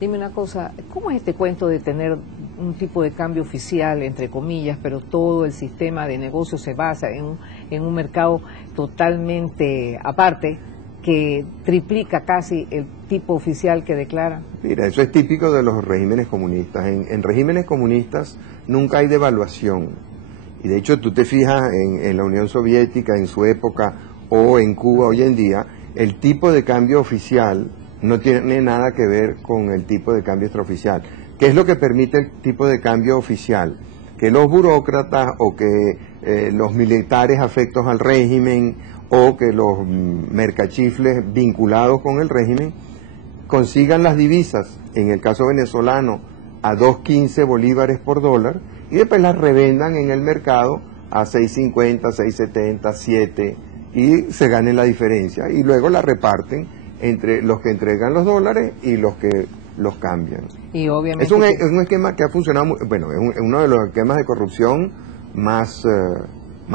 Dime una cosa, ¿cómo es este cuento de tener un tipo de cambio oficial, entre comillas, pero todo el sistema de negocio se basa en un mercado totalmente aparte, que triplica casi el tipo oficial que declara? Mira, eso es típico de los regímenes comunistas. En regímenes comunistas nunca hay devaluación. Y de hecho tú te fijas en la Unión Soviética, en su época, o en Cuba hoy en día, el tipo de cambio oficial no tiene nada que ver con el tipo de cambio extraoficial. ¿Qué es lo que permite el tipo de cambio oficial? Que los burócratas o que los militares afectos al régimen o que los mercachifles vinculados con el régimen consigan las divisas, en el caso venezolano, a 2.15 bolívares por dólar y después las revendan en el mercado a 6.50, 6.70, 7 y se ganen la diferencia y luego la reparten entre los que entregan los dólares y los que los cambian. Y obviamente es un esquema que ha funcionado, bueno, es uno de los esquemas de corrupción más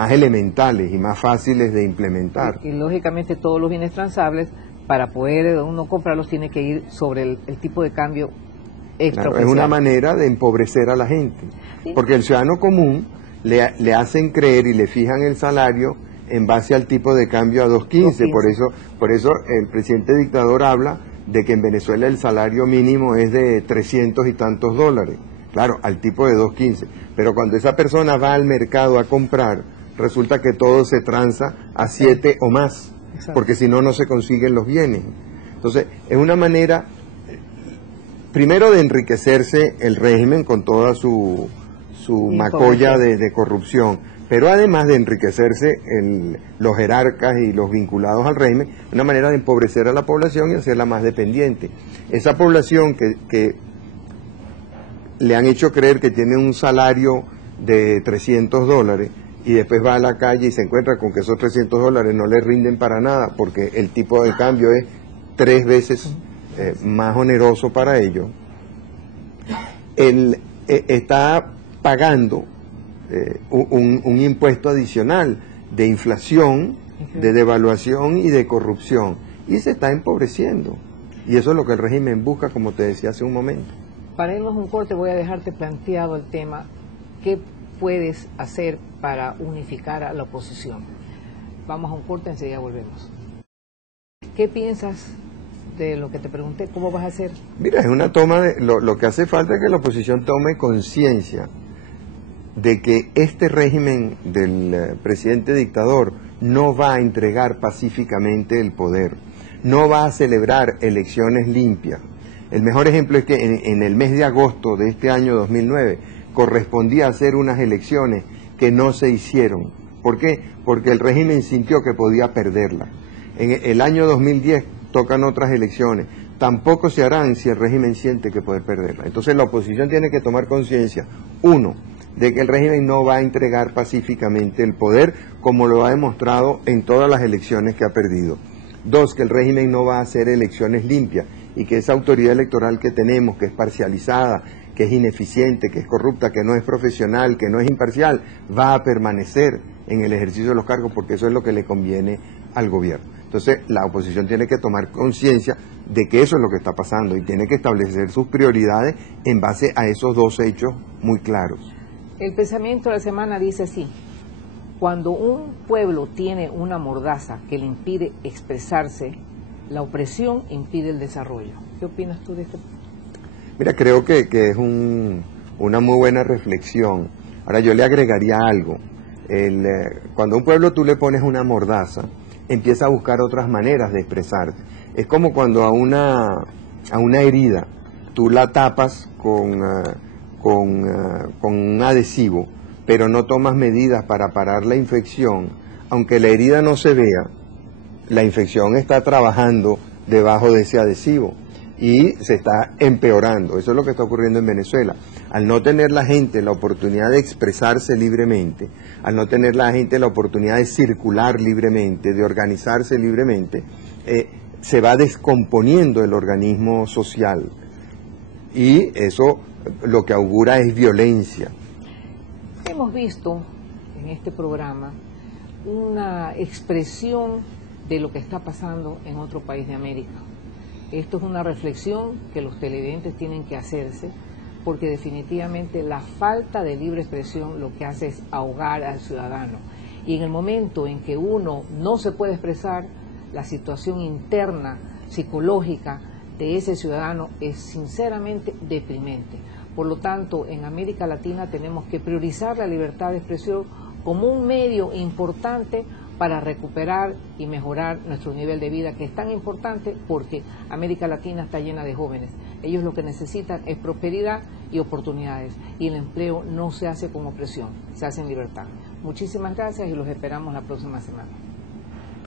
elementales y más fáciles de implementar. Y lógicamente todos los bienes transables, para poder uno comprarlos, tiene que ir sobre el tipo de cambio extraoficial. Claro, es una manera de empobrecer a la gente, ¿sí? Porque el ciudadano común le hacen creer y le fijan el salario en base al tipo de cambio a 2.15, por eso el presidente dictador habla de que en Venezuela el salario mínimo es de 300 y tantos dólares, claro, al tipo de 2.15, pero cuando esa persona va al mercado a comprar, resulta que todo se transa a 7 o más, porque si no, no se consiguen los bienes. Entonces, es una manera, primero, de enriquecerse el régimen con toda su macolla de corrupción, pero además de enriquecerse los jerarcas y los vinculados al régimen, una manera de empobrecer a la población y hacerla más dependiente. Esa población que le han hecho creer que tiene un salario de 300 dólares y después va a la calle y se encuentra con que esos 300 dólares no le rinden para nada porque el tipo de cambio es 3 veces más oneroso para ellos, él está pagando un impuesto adicional de inflación, de devaluación y de corrupción, y se está empobreciendo, y eso es lo que el régimen busca, como te decía hace un momento. Para irnos un corte voy a dejarte planteado el tema, ¿qué puedes hacer para unificar a la oposición? Vamos a un corte, enseguida volvemos. ¿Qué piensas de lo que te pregunté? ¿Cómo vas a hacer? Mira, es una toma de, lo que hace falta es que la oposición tome conciencia de que este régimen del presidente dictador no va a entregar pacíficamente el poder, no va a celebrar elecciones limpias. El mejor ejemplo es que en el mes de agosto de este año 2009 correspondía hacer unas elecciones que no se hicieron. ¿Por qué? Porque el régimen sintió que podía perderla. En el año 2010 tocan otras elecciones, tampoco se harán si el régimen siente que puede perderla. Entonces la oposición tiene que tomar conciencia, uno, de que el régimen no va a entregar pacíficamente el poder, como lo ha demostrado en todas las elecciones que ha perdido. Dos, que el régimen no va a hacer elecciones limpias y que esa autoridad electoral que tenemos, que es parcializada, que es ineficiente, que es corrupta, que no es profesional, que no es imparcial, va a permanecer en el ejercicio de los cargos porque eso es lo que le conviene al gobierno. Entonces, la oposición tiene que tomar conciencia de que eso es lo que está pasando y tiene que establecer sus prioridades en base a esos dos hechos muy claros. El pensamiento de la semana dice así: cuando un pueblo tiene una mordaza que le impide expresarse, la opresión impide el desarrollo. ¿Qué opinas tú de esto? Mira, creo que es una muy buena reflexión. Ahora yo le agregaría algo. Cuando a un pueblo tú le pones una mordaza, empieza a buscar otras maneras de expresarse. Es como cuando a una herida tú la tapas con un adhesivo, pero no tomas medidas para parar la infección. Aunque la herida no se vea, la infección está trabajando debajo de ese adhesivo y se está empeorando. Eso es lo que está ocurriendo en Venezuela. Al no tener la gente la oportunidad de expresarse libremente, al no tener la gente la oportunidad de circular libremente, de organizarse libremente, se va descomponiendo el organismo social y eso lo que augura es violencia. Hemos visto en este programa una expresión de lo que está pasando en otro país de América. Esto es una reflexión que los televidentes tienen que hacerse, porque definitivamente la falta de libre expresión lo que hace es ahogar al ciudadano. Y en el momento en que uno no se puede expresar, la situación interna, psicológica de ese ciudadano es sinceramente deprimente. Por lo tanto, en América Latina tenemos que priorizar la libertad de expresión como un medio importante para recuperar y mejorar nuestro nivel de vida, que es tan importante porque América Latina está llena de jóvenes. Ellos lo que necesitan es prosperidad y oportunidades, y el empleo no se hace con opresión, se hace en libertad. Muchísimas gracias y los esperamos la próxima semana.